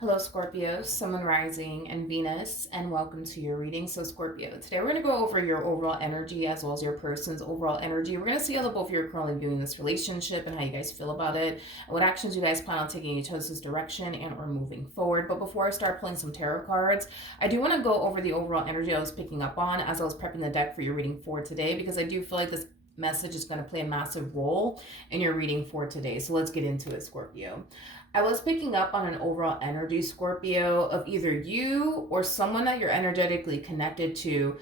Hello, Scorpio, Sun, Rising, and Venus, and welcome to your reading. So, Scorpio, today we're going to go over your overall energy as well as your person's overall energy. We're going to see how the both of you are currently viewing this relationship and how you guys feel about it, and what actions you guys plan on taking in each other's direction and or moving forward. But before I start pulling some tarot cards, I do want to go over the overall energy I was picking up on as I was prepping the deck for your reading for today, because I do feel like this message is going to play a massive role in your reading for today. So let's get into it, Scorpio. I was picking up on an overall energy, Scorpio, of either you or someone that you're energetically connected to,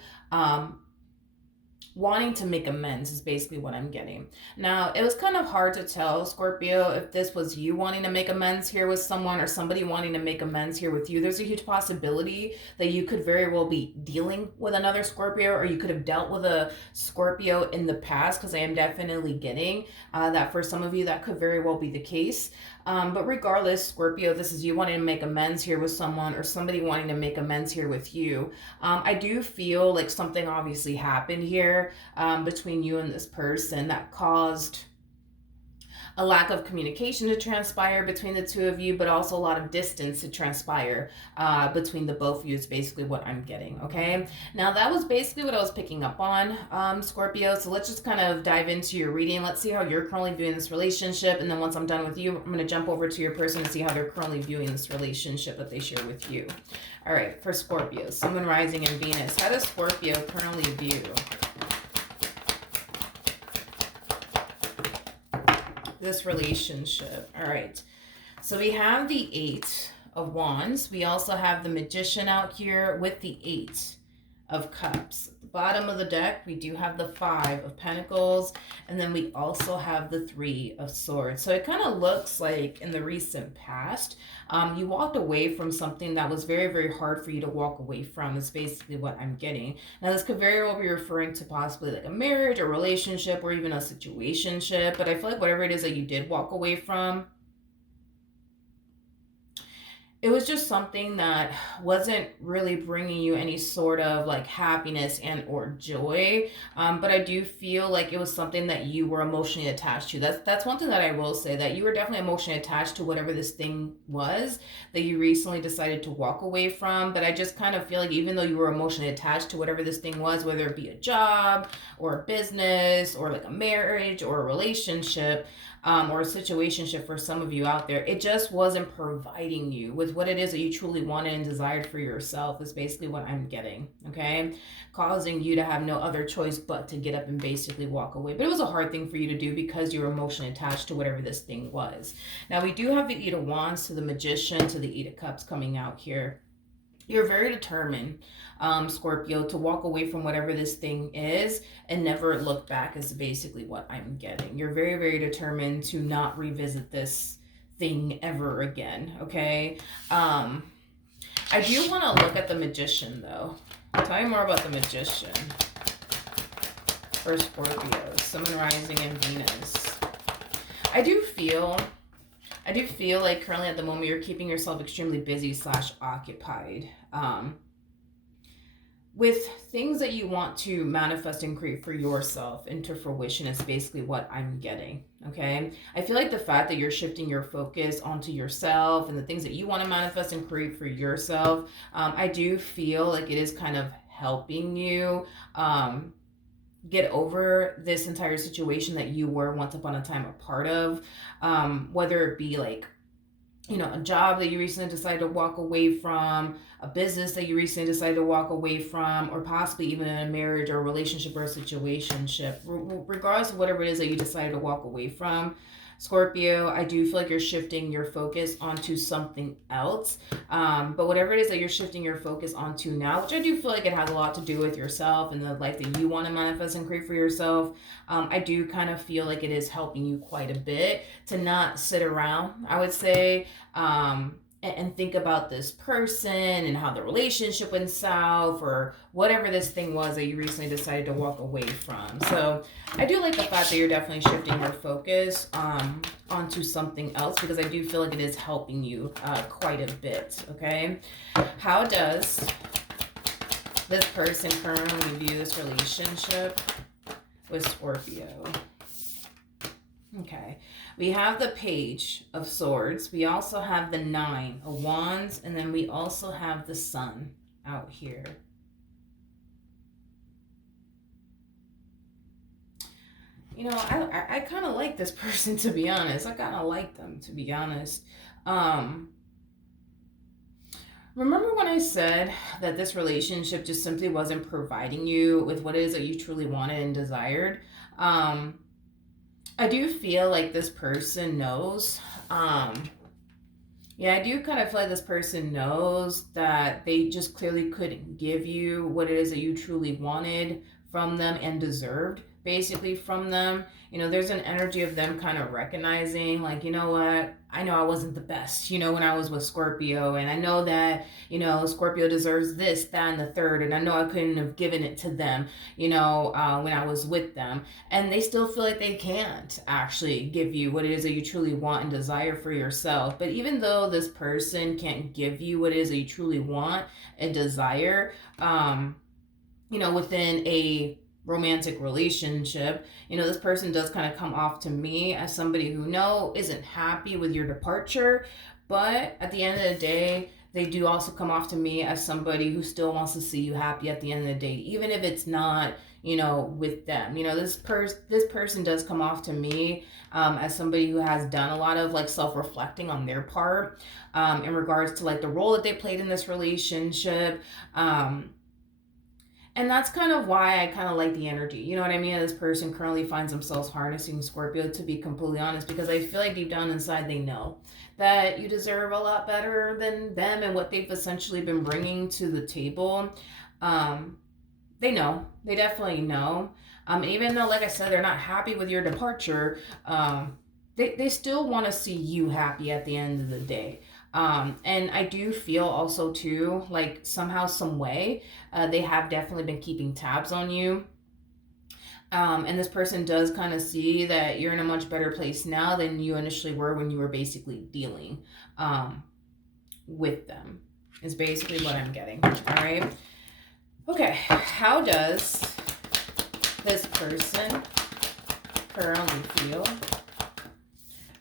wanting to make amends is basically what I'm getting. Now, it was kind of hard to tell, Scorpio, if this was you wanting to make amends here with someone or somebody wanting to make amends here with you. There's a huge possibility that you could very well be dealing with another Scorpio, or you could have dealt with a Scorpio in the past, because I am definitely getting that for some of you that could very well be the case. But regardless, Scorpio, this is you wanting to make amends here with someone or somebody wanting to make amends here with you. I do feel like something obviously happened here between you and this person that caused a lack of communication to transpire between the two of you, but also a lot of distance to transpire between the both of you is basically what I'm getting, okay? Now, that was basically what I was picking up on, Scorpio. So let's just kind of dive into your reading. Let's see how you're currently viewing this relationship. And then once I'm done with you, I'm going to jump over to your person and see how they're currently viewing this relationship that they share with you. All right, for Scorpio, Sun, Rising, and Venus, how does Scorpio currently view this relationship? All right, so we have the Eight of Wands. We also have the Magician out here with the Eight of Cups. At the bottom of the deck, we do have the Five of Pentacles, and then we also have the Three of Swords. So it kind of looks like in the recent past, you walked away from something that was very, very hard for you to walk away from, is basically what I'm getting. Now, this could very well be referring to possibly like a marriage, a relationship, or even a situationship, but I feel like whatever it is that you did walk away from, it was just something that wasn't really bringing you any sort of like happiness and or joy. But I do feel like it was something that you were emotionally attached to. That's one thing that I will say, that you were definitely emotionally attached to whatever this thing was that you recently decided to walk away from. But I just kind of feel like even though you were emotionally attached to whatever this thing was, whether it be a job or a business or like a marriage or a relationship, or a situationship for some of you out there, it just wasn't providing you with what it is that you truly wanted and desired for yourself, is basically what I'm getting, okay? Causing you to have no other choice but to get up and basically walk away. But it was a hard thing for you to do because you were emotionally attached to whatever this thing was. Now, we do have the Eight of Wands to the Magician to the Eight of Cups coming out here. You're very determined, Scorpio, to walk away from whatever this thing is and never look back, is basically what I'm getting. You're very, very determined to not revisit this thing ever again, okay? I do want to look at the Magician, though. Tell me more about the Magician for Scorpio, Sun, Rising, and Venus. I do feel like currently at the moment you're keeping yourself extremely busy / occupied with things that you want to manifest and create for yourself into fruition, is basically what I'm getting, okay? I feel like the fact that you're shifting your focus onto yourself and the things that you want to manifest and create for yourself, I do feel like it is kind of helping you get over this entire situation that you were once upon a time a part of, whether it be like, you know, a job that you recently decided to walk away from, a business that you recently decided to walk away from, or possibly even a marriage or a relationship or a situationship. Regardless of whatever it is that you decided to walk away from, Scorpio, I do feel like you're shifting your focus onto something else. But whatever it is that you're shifting your focus onto now, which I do feel like it has a lot to do with yourself and the life that you want to manifest and create for yourself, I do kind of feel like it is helping you quite a bit to not sit around, I would say, and think about this person and how the relationship went south, or whatever this thing was that you recently decided to walk away from. So I do like the fact that you're definitely shifting your focus onto something else, because I do feel like it is helping you quite a bit, okay? How does this person currently view this relationship with Scorpio? Okay. We have the Page of Swords. We also have the Nine of Wands. And then we also have the Sun out here. You know, I kind of like this person, to be honest. I kind of like them, to be honest. Um, Remember when I said that this relationship just simply wasn't providing you with what it is that you truly wanted and desired? Um, I do feel like this person knows. Yeah, I do kind of feel like this person knows that they just clearly couldn't give you what it is that you truly wanted from them and deserved basically from them. You know, there's an energy of them kind of recognizing, like, you know what, I know I wasn't the best, you know, when I was with Scorpio, and I know that, you know, Scorpio deserves this, that, and the third, and I know I couldn't have given it to them, you know, when I was with them. And they still feel like they can't actually give you what it is that you truly want and desire for yourself. But even though this person can't give you what it is that you truly want and desire, you know, within a romantic relationship, you know, this person does kind of come off to me as somebody who no isn't happy with your departure, but at the end of the day, they do also come off to me as somebody who still wants to see you happy at the end of the day, even if it's not, you know, with them. You know, this person does come off to me as somebody who has done a lot of like self-reflecting on their part, in regards to like the role that they played in this relationship. And that's kind of why I kind of like the energy. You know what I mean? This person currently finds themselves harnessing Scorpio, to be completely honest, because I feel like deep down inside they know that you deserve a lot better than them and what they've essentially been bringing to the table. Um, they know. They definitely know. Even though, like I said, they're not happy with your departure, they still want to see you happy at the end of the day. And I do feel also too like somehow, some way, they have definitely been keeping tabs on you. And this person does kind of see that you're in a much better place now than you initially were when you were basically dealing with them. Is basically what I'm getting. All right. Okay. How does this person currently feel?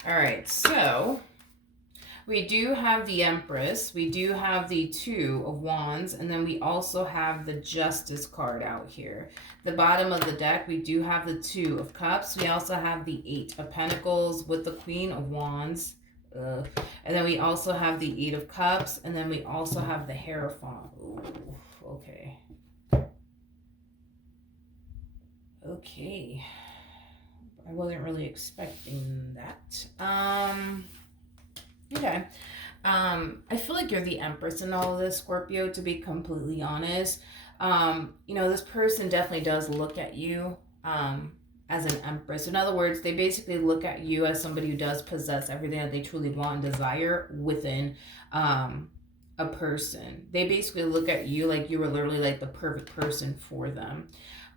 All right. So we do have the Empress, we do have the Two of Wands, and then we also have the Justice card out here. The bottom of the deck, we do have the Two of Cups. We also have the Eight of Pentacles with the Queen of Wands. And then we also have the Eight of Cups, and then we also have the Hierophant. Ooh, okay. Okay. I wasn't really expecting that. Okay. I feel like you're the Empress in all of this, Scorpio, to be completely honest. You know, this person definitely does look at you as an Empress. In other words, they basically look at you as somebody who does possess everything that they truly want and desire within a person. They basically look at you like you were literally like the perfect person for them.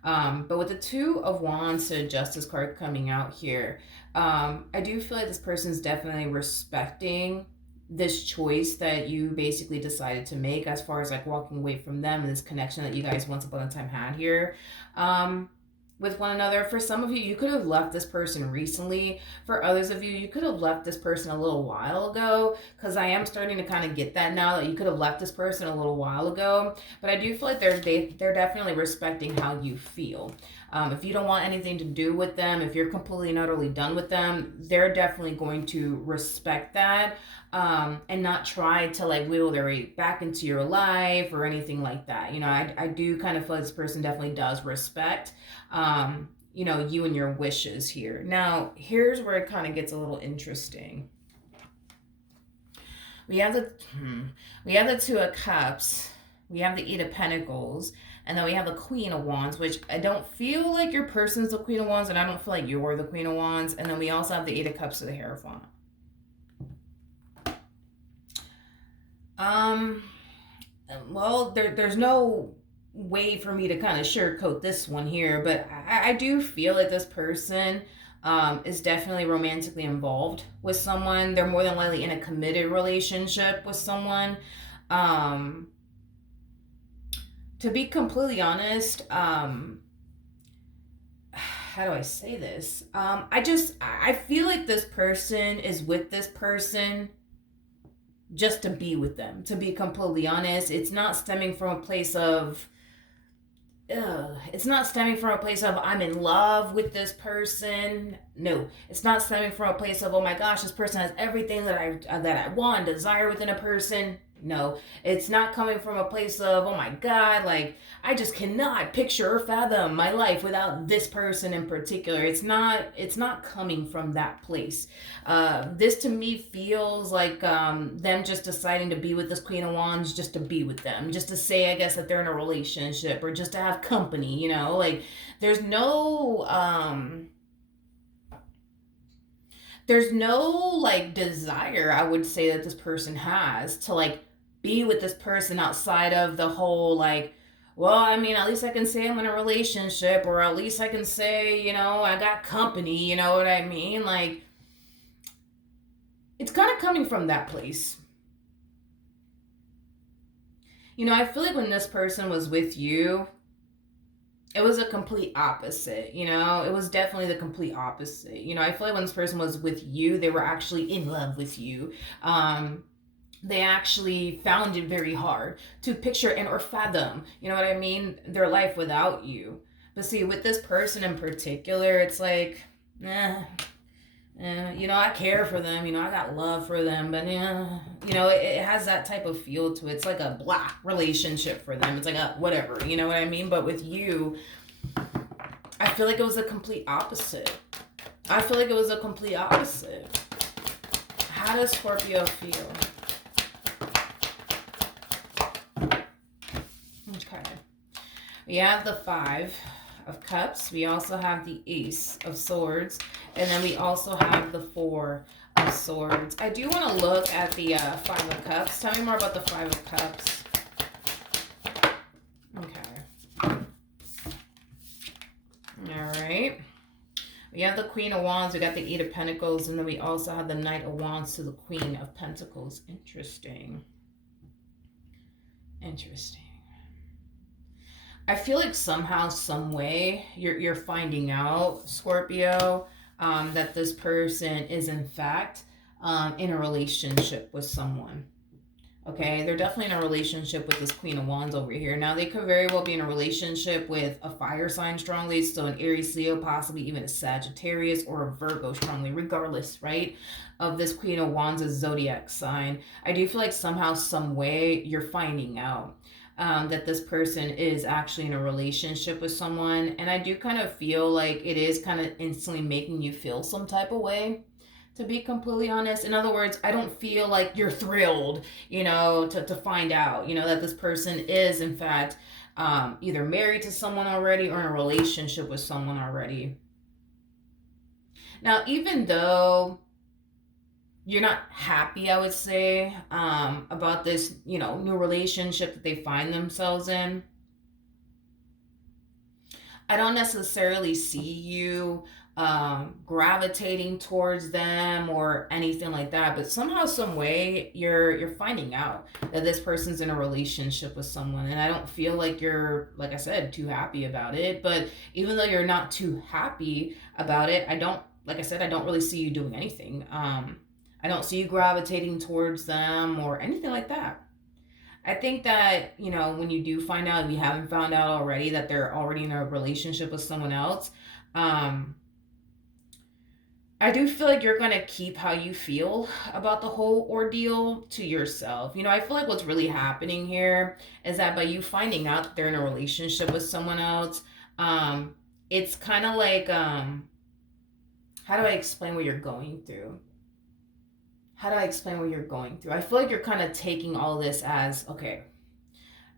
But with the Two of Wands to Justice card coming out here, I do feel like this person's definitely respecting this choice that you basically decided to make as far as like walking away from them and this connection that you guys once upon a time had here. With one another. For some of you, you could have left this person recently. For others of you, you could have left this person a little while ago, because I am starting to kind of get that now, that you could have left this person a little while ago. But I do feel like they're definitely respecting how you feel. If you don't want anything to do with them, if you're completely and utterly done with them, they're definitely going to respect that, and not try to like wiggle their way back into your life or anything like that. You know, I do kind of feel like this person definitely does respect, you know, you and your wishes here. Now, here's where it kind of gets a little interesting. We have the Two of Cups, we have the Eight of Pentacles, and then we have the Queen of Wands, which I don't feel like your person's the Queen of Wands, and I don't feel like you're the Queen of Wands. And then we also have the Eight of Cups to the Hierophant. Well, there's no way for me to kind of sugarcoat this one here, but I do feel that this person is definitely romantically involved with someone. They're more than likely in a committed relationship with someone. To be completely honest, how do I say this? I feel like this person is with this person just to be with them. To be completely honest, it's not stemming from a place of it's not stemming from a place of I'm in love with this person. No, it's not stemming from a place of, oh my gosh, this person has everything that I want, desire within a person. No, it's not coming from a place of, oh my god, like I just cannot picture or fathom my life without this person in particular. It's not coming from that place. This to me feels like them just deciding to be with this Queen of Wands just to be with them, just to say, I guess, that they're in a relationship or just to have company. Like there's no there's no like desire, I would say, that this person has to like be with this person outside of the whole like, well, I mean, at least I can say I'm in a relationship, or at least I can say, I got company, you know what I mean? Like, it's kind of coming from that place. I feel like when this person was with you, it was a complete opposite. It was definitely the complete opposite. I feel like when this person was with you, they were actually in love with you. They actually found it very hard to picture and or fathom, you know what I mean, their life without you. But see, with this person in particular, it's like, I care for them, I got love for them, but it has that type of feel to it. It's like a blah relationship for them. It's like a whatever, you know what I mean? But with you, I feel like it was a complete opposite. How does Scorpio feel? Okay. We have the Five of Cups. We also have the Ace of Swords. And then we also have the Four of Swords. I do want to look at the Five of Cups. Tell me more about the Five of Cups. Okay. All right. We have the Queen of Wands. We got the Eight of Pentacles. And then we also have the Knight of Wands to the Queen of Pentacles. Interesting. I feel like somehow, some way, you're finding out, Scorpio, that this person is in fact in a relationship with someone. Okay, they're definitely in a relationship with this Queen of Wands over here. Now, they could very well be in a relationship with a fire sign strongly, so an Aries, Leo, possibly even a Sagittarius or a Virgo strongly, regardless, right, of this Queen of Wands' zodiac sign. I do feel like somehow, some way, you're finding out that this person is actually in a relationship with someone. And I do kind of feel like it is kind of instantly making you feel some type of way, to be completely honest. In other words, I don't feel like you're thrilled, to find out, that this person is, in fact, either married to someone already or in a relationship with someone already. Now, even though you're not happy, I would say, about this, new relationship that they find themselves in, I don't necessarily see you gravitating towards them or anything like that, but somehow, some way, you're finding out that this person's in a relationship with someone. And I don't feel like you're, like I said, too happy about it. But even though you're not too happy about it, I don't really see you doing anything. I don't see you gravitating towards them or anything like that. I think that, when you do find out, if you haven't found out already, that they're already in a relationship with someone else, I do feel like you're going to keep how you feel about the whole ordeal to yourself. I feel like what's really happening here is that by you finding out that they're in a relationship with someone else, it's kind of like, how do I explain what you're going through? I feel like you're kind of taking all this as, okay,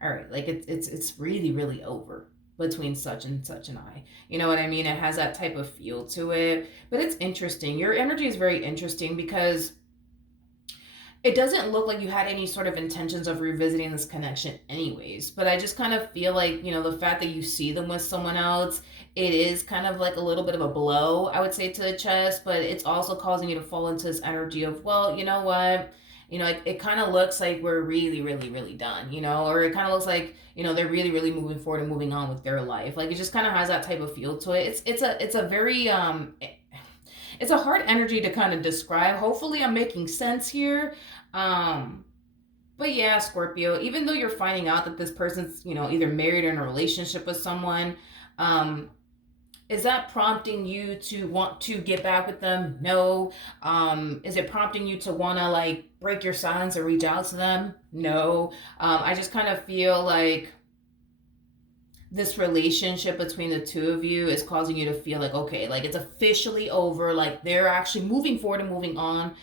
all right, like it's really, really over between such and such and I. You know what I mean? It has that type of feel to it. But it's interesting. Your energy is very interesting because it doesn't look like you had any sort of intentions of revisiting this connection anyways. But I just kind of feel like, the fact that you see them with someone else, it is kind of like a little bit of a blow, I would say, to the chest. But it's also causing you to fall into this energy of, well, you know what? it kind of looks like we're really, really, really done, or it kind of looks like, they're really, really moving forward and moving on with their life. Like, it just kind of has that type of feel to it. It's a very, it's a hard energy to kind of describe. Hopefully I'm making sense here. Um, but yeah, Scorpio, even though you're finding out that this person's, either married or in a relationship with someone, um, is that prompting you to want to get back with them? No. Is it prompting you to want to like break your silence or reach out to them? No. I just kind of feel like this relationship between the two of you is causing you to feel like, okay, like it's officially over, like they're actually moving forward and moving on,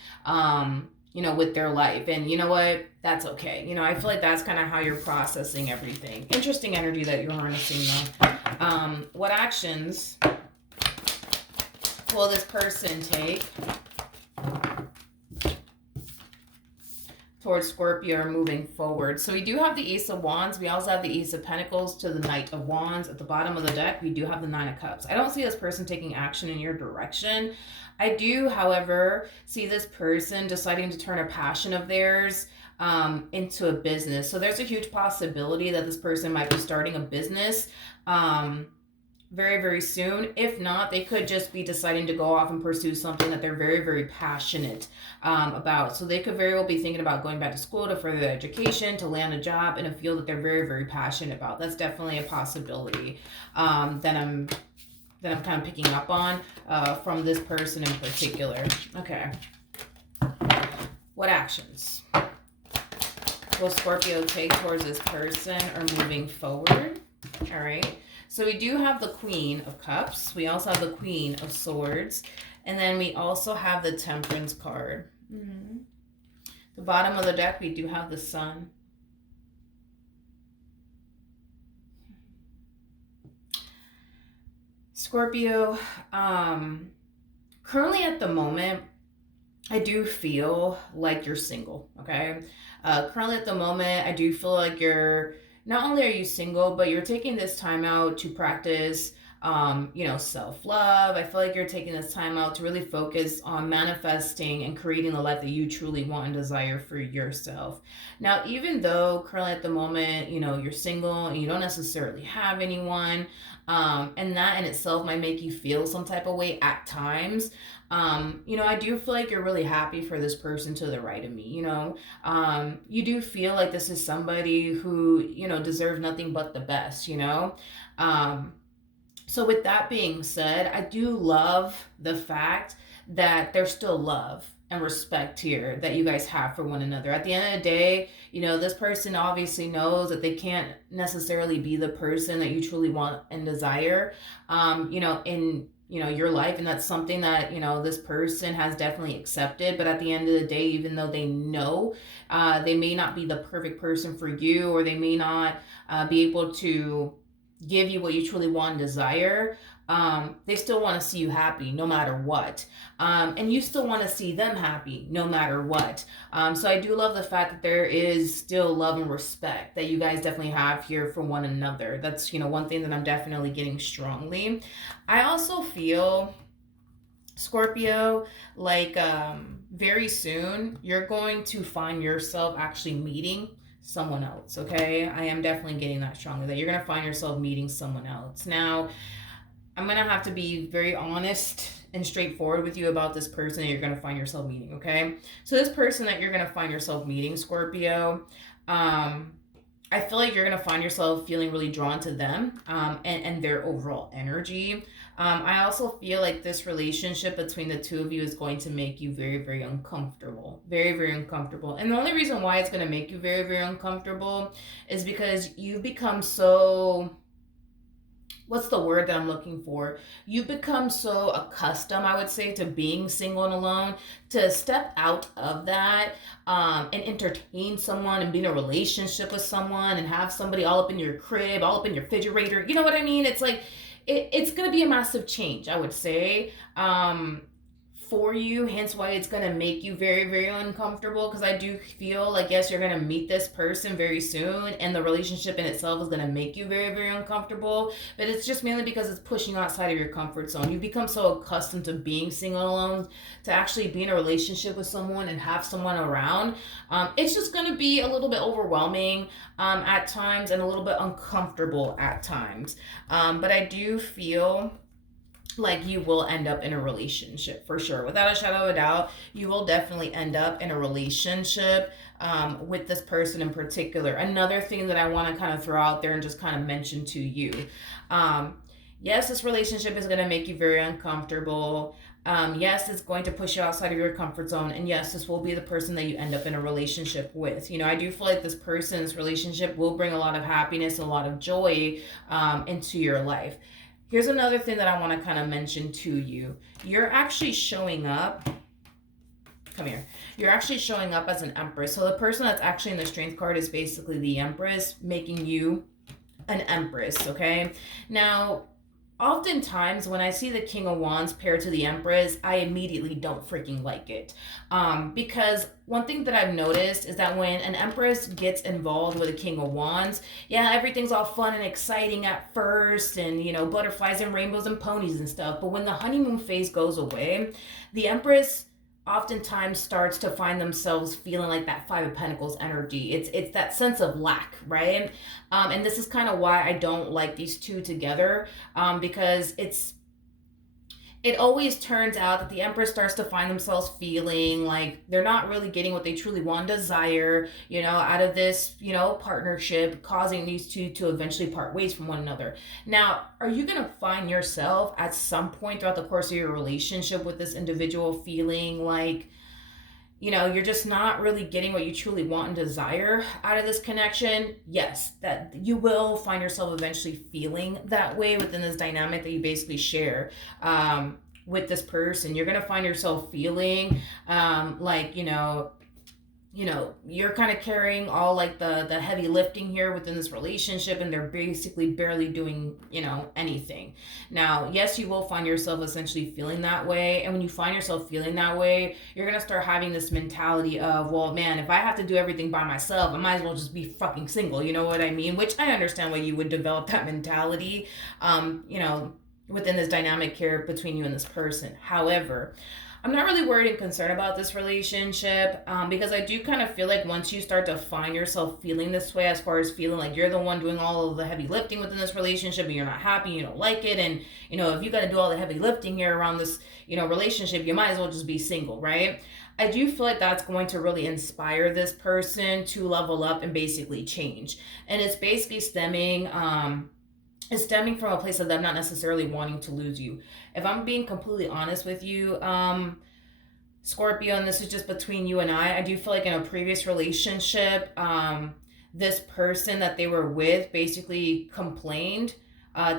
with their life. And you know what, that's okay. I feel like that's kind of how you're processing everything. Interesting energy that you're harnessing though. What actions will this person take towards Scorpio moving forward? So we do have the Ace of Wands. We also have the Ace of Pentacles to the Knight of Wands. At the bottom of the deck, we do have the Nine of Cups. I don't see this person taking action in your direction. I do, however, see this person deciding to turn a passion of theirs into a business. So there's a huge possibility that this person might be starting a business very, very soon. If not, they could just be deciding to go off and pursue something that they're very, very passionate about. So they could very well be thinking about going back to school to further their education, to land a job in a field that they're very, very passionate about. That's definitely a possibility that I'm kind of picking up on from this person in particular. Okay. What actions will Scorpio take towards this person or moving forward? All right. So we do have the Queen of Cups. We also have the Queen of Swords. And then we also have the Temperance card. Mm-hmm. The bottom of the deck, we do have the Sun. Scorpio, currently at the moment, I do feel like you're single, okay? Currently at the moment, I do feel like not only are you single, but you're taking this time out to practice, self-love. I feel like you're taking this time out to really focus on manifesting and creating the life that you truly want and desire for yourself. Now, even though currently at the moment, you're single and you don't necessarily have anyone, and that in itself might make you feel some type of way at times. I do feel like you're really happy for this person to the right of me, you do feel like this is somebody who, deserves nothing but the best, so with that being said, I do love the fact that there's still love and respect here that you guys have for one another. At the end of the day, this person obviously knows that they can't necessarily be the person that you truly want and desire, in your life, and that's something that this person has definitely accepted. But at the end of the day, even though they know they may not be the perfect person for you, or they may not be able to give you what you truly want and desire, they still want to see you happy no matter what, and you still want to see them happy no matter what. So I do love the fact that there is still love and respect that you guys definitely have here for one another. That's one thing that I'm definitely getting strongly. I also feel, Scorpio, like very soon you're going to find yourself actually meeting someone else. Okay, I am definitely getting that strongly, that you're going to find yourself meeting someone else. Now, I'm going to have to be very honest and straightforward with you about this person that you're going to find yourself meeting, okay? So this person that you're going to find yourself meeting, Scorpio, I feel like you're going to find yourself feeling really drawn to them, and their overall energy. I also feel like this relationship between the two of you is going to make you very, very uncomfortable. Very, very uncomfortable. And the only reason why it's going to make you very, very uncomfortable is because you've become so... what's the word that I'm looking for? You've become so accustomed, I would say, to being single and alone, to step out of that, and entertain someone and be in a relationship with someone and have somebody all up in your crib, all up in your refrigerator. You know what I mean? It's like, it's going to be a massive change, I would say, for you, hence why it's going to make you very, very uncomfortable. Because I do feel like, yes, you're going to meet this person very soon, and the relationship in itself is going to make you very, very uncomfortable. But it's just mainly because it's pushing you outside of your comfort zone. You become so accustomed to being single alone, to actually be in a relationship with someone and have someone around. It's just going to be a little bit overwhelming at times, and a little bit uncomfortable at times. But I do feel like you will end up in a relationship for sure. Without a shadow of a doubt, you will definitely end up in a relationship with this person in particular. Another thing that I want to kind of throw out there and just kind of mention to you. Yes, this relationship is going to make you very uncomfortable. Yes, it's going to push you outside of your comfort zone. And yes, this will be the person that you end up in a relationship with. I do feel like this person's relationship will bring a lot of happiness, a lot of joy into your life. Here's another thing that I want to kind of mention to you. You're actually showing up. Come here. You're actually showing up as an Empress. So the person that's actually in the Strength card is basically the Empress, making you an Empress, okay? Now, oftentimes when I see the King of Wands paired to the Empress, I immediately don't freaking like it. Because one thing that I've noticed is that when an Empress gets involved with a King of Wands, yeah, everything's all fun and exciting at first, and butterflies and rainbows and ponies and stuff. But when the honeymoon phase goes away, the Empress oftentimes starts to find themselves feeling like that Five of Pentacles energy. It's that sense of lack, right? And this is kind of why I don't like these two together, because it always turns out that the Empress starts to find themselves feeling like they're not really getting what they truly want and desire, out of this, partnership, causing these two to eventually part ways from one another. Now, are you going to find yourself at some point throughout the course of your relationship with this individual feeling like, you're just not really getting what you truly want and desire out of this connection? Yes, that you will find yourself eventually feeling that way within this dynamic that you basically share with this person. You're going to find yourself feeling like, you're kind of carrying all like the heavy lifting here within this relationship, and they're basically barely doing, anything. Now, yes, you will find yourself essentially feeling that way. And when you find yourself feeling that way, you're going to start having this mentality of, well, man, if I have to do everything by myself, I might as well just be fucking single. You know what I mean? Which I understand why you would develop that mentality, within this dynamic here between you and this person. However, I'm not really worried and concerned about this relationship, because I do kind of feel like once you start to find yourself feeling this way, as far as feeling like you're the one doing all of the heavy lifting within this relationship and you're not happy, you don't like it, and if you got to do all the heavy lifting here around this relationship, you might as well just be single, right? I do feel like that's going to really inspire this person to level up and basically change. And it's basically stemming from a place of them not necessarily wanting to lose you. If I'm being completely honest with you, Scorpio, and this is just between you and I do feel like in a previous relationship, this person that they were with basically complained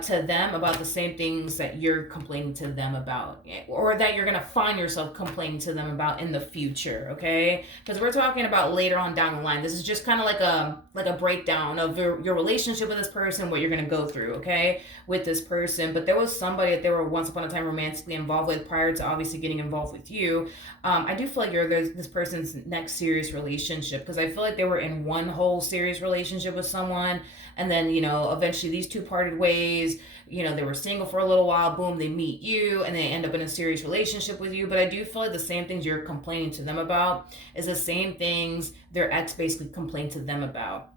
to them about the same things that you're complaining to them about, or that you're going to find yourself complaining to them about in the future, okay? Because we're talking about later on down the line. This is just kind of like a breakdown of your relationship with this person, what you're going to go through, okay, with this person. But there was somebody that they were once upon a time romantically involved with prior to obviously getting involved with you. I do feel like you're this person's next serious relationship, because I feel like they were in one whole serious relationship with someone, and then, eventually these two parted ways. They were single for a little while, boom, they meet you, and they end up in a serious relationship with you. But I do feel like the same things you're complaining to them about is the same things their ex basically complained to them about.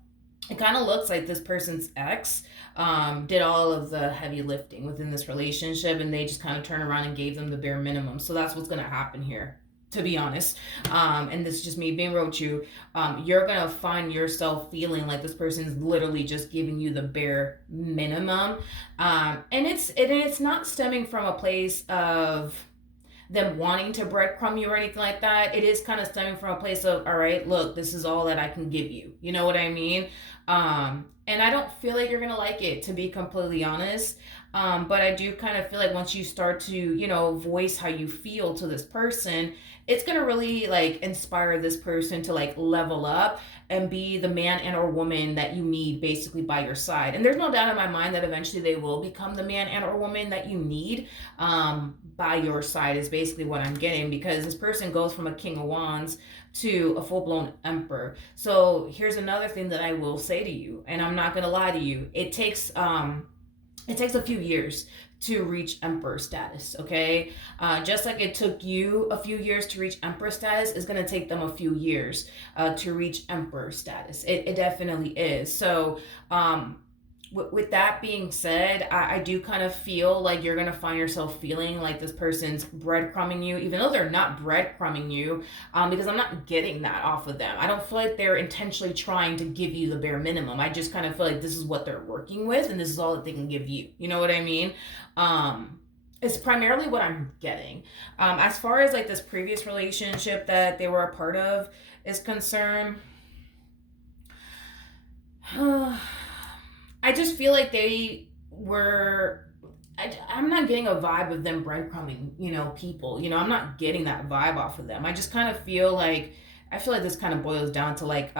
It kind of looks like this person's ex did all of the heavy lifting within this relationship, and they just kind of turned around and gave them the bare minimum. So that's what's going to happen here, to be honest. And this is just me being real with you. You're going to find yourself feeling like this person's literally just giving you the bare minimum. And it's not stemming from a place of them wanting to breadcrumb you or anything like that. It is kind of stemming from a place of, all right, look, this is all that I can give you. You know what I mean? And I don't feel like you're going to like it, to be completely honest. But I do kind of feel like once you start to, voice how you feel to this person, it's going to really like inspire this person to like level up and be the man and or woman that you need basically by your side. And there's no doubt in my mind that eventually they will become the man and or woman that you need by your side, is basically what I'm getting, because this person goes from a king of wands to a full-blown emperor. So here's another thing that I will say to you, and I'm not going to lie to you. It takes a few years to reach emperor status, okay? Just like it took you a few years to reach emperor status, it's going to take them a few years to reach emperor status. It definitely is. So with that being said, I do kind of feel like you're going to find yourself feeling like this person's breadcrumbing you, even though they're not breadcrumbing you, because I'm not getting that off of them. I don't feel like they're intentionally trying to give you the bare minimum. I just kind of feel like this is what they're working with and this is all that they can give you. You know what I mean? It's primarily what I'm getting. As far as like this previous relationship that they were a part of is concerned, I just feel like they were. I'm not getting a vibe of them breadcrumbing, people. I'm not getting that vibe off of them. I just kind of feel like. I feel like this kind of boils down to like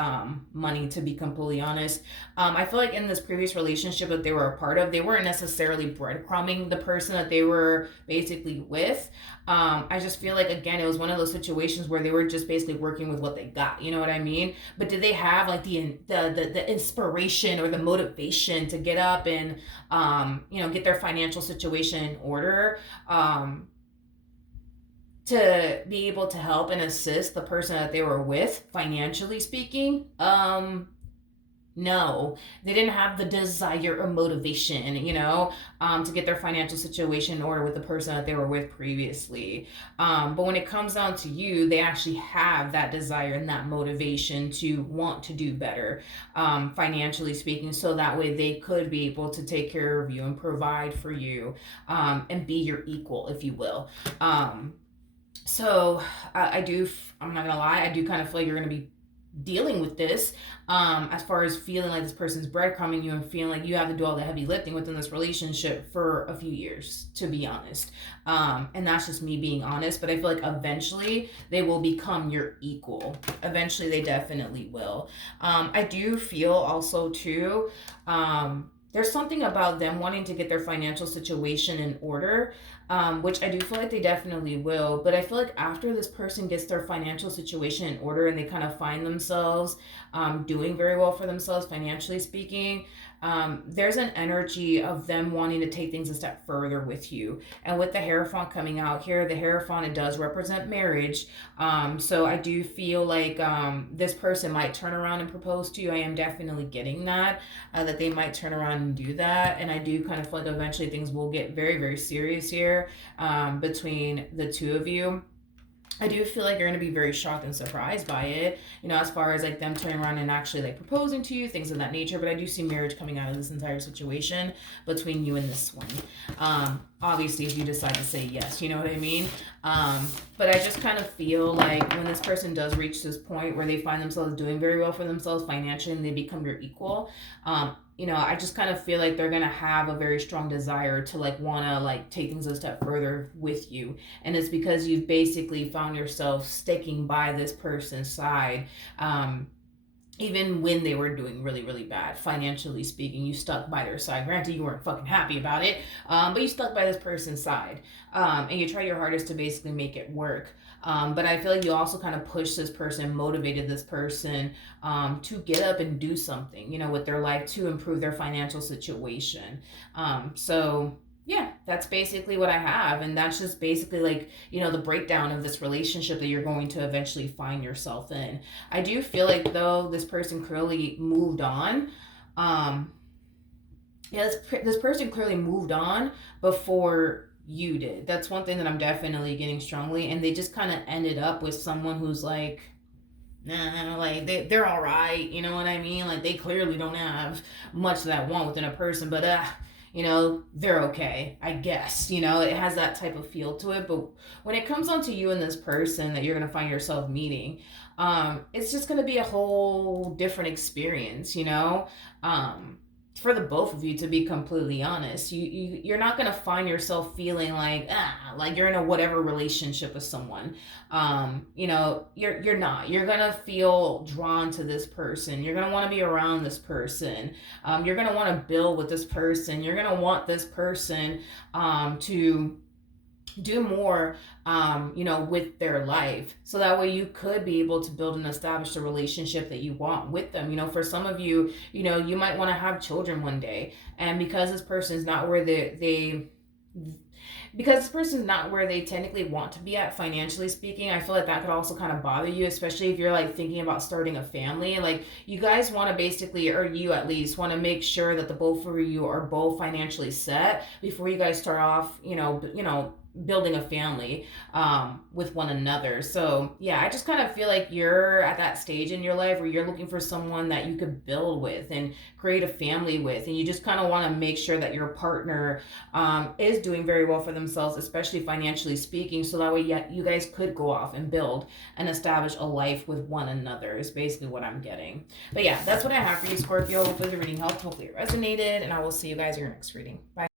money, to be completely honest. I feel like in this previous relationship that they were a part of, they weren't necessarily breadcrumbing the person that they were basically with. I just feel like, again, it was one of those situations where they were just basically working with what they got. You know what I mean? But did they have like the inspiration or the motivation to get up and get their financial situation in order? To be able to help and assist the person that they were with, financially speaking? No, they didn't have the desire or motivation, to get their financial situation in order with the person that they were with previously. But when it comes down to you, they actually have that desire and that motivation to want to do better, financially speaking, so that way they could be able to take care of you and provide for you, and be your equal, if you will. So I'm not gonna lie, I do kind of feel like you're gonna be dealing with this, as far as feeling like this person's breadcrumbing you and feeling like you have to do all the heavy lifting within this relationship for a few years, to be honest. And that's just me being honest, but I feel like eventually they will become your equal. Eventually they definitely will. I do feel also too, there's something about them wanting to get their financial situation in order, which I do feel like they definitely will. But I feel like after this person gets their financial situation in order and they kind of find themselves doing very well for themselves, financially speaking, there's an energy of them wanting to take things a step further with you. And with the Hierophant coming out here, the Hierophant, it does represent marriage. So I do feel like this person might turn around and propose to you. I am definitely getting that they might turn around and do that. And I do kind of feel like eventually things will get very, very serious here, between the two of you. I do feel like you're going to be very shocked and surprised by it, as far as like them turning around and actually like proposing to you, things of that nature. But I do see marriage coming out of this entire situation between you and this one. Obviously, if you decide to say yes, you know what I mean? But I just kind of feel like when this person does reach this point where they find themselves doing very well for themselves financially and they become your equal, I just kind of feel like they're going to have a very strong desire to like want to like take things a step further with you. And it's because you've basically found yourself sticking by this person's side. Even when they were doing really, really bad, financially speaking, you stuck by their side. Granted, you weren't fucking happy about it, but you stuck by this person's side. And you try your hardest to basically make it work. But I feel like you also kind of pushed this person, motivated this person to get up and do something, with their life to improve their financial situation. So yeah, that's basically what I have. And that's just basically like, the breakdown of this relationship that you're going to eventually find yourself in. I do feel like though this person clearly moved on. This person clearly moved on before you did. That's one thing that I'm definitely getting strongly. And they just kind of ended up with someone who's like, nah, like they're all right. You know what I mean? Like they clearly don't have much that I want within a person, but they're okay, I guess. It has that type of feel to it. But when it comes on to you and this person that you're going to find yourself meeting, it's just going to be a whole different experience, for the both of you, to be completely honest. You're not going to find yourself feeling like you're in a whatever relationship with someone. You're not. You're going to feel drawn to this person. You're going to want to be around this person. You're going to want to build with this person. You're going to want this person to do more with their life, so that way you could be able to build and establish a relationship that you want with them. For some of you, you might want to have children one day, and because this person's not where they technically want to be at, financially speaking, I feel like that could also kind of bother you, especially if you're like thinking about starting a family. Like, you guys want to basically, or you at least want to make sure that the both of you are both financially set before you guys start off, building a family with one another. So yeah, I just kind of feel like you're at that stage in your life where you're looking for someone that you could build with and create a family with, and you just kind of want to make sure that your partner is doing very well for themselves, especially financially speaking, so that way you guys could go off and build and establish a life with one another, is basically what I'm getting. But yeah, that's what I have for you, Scorpio. Hopefully the reading helped, hopefully it resonated, and I will see you guys in your next reading. Bye.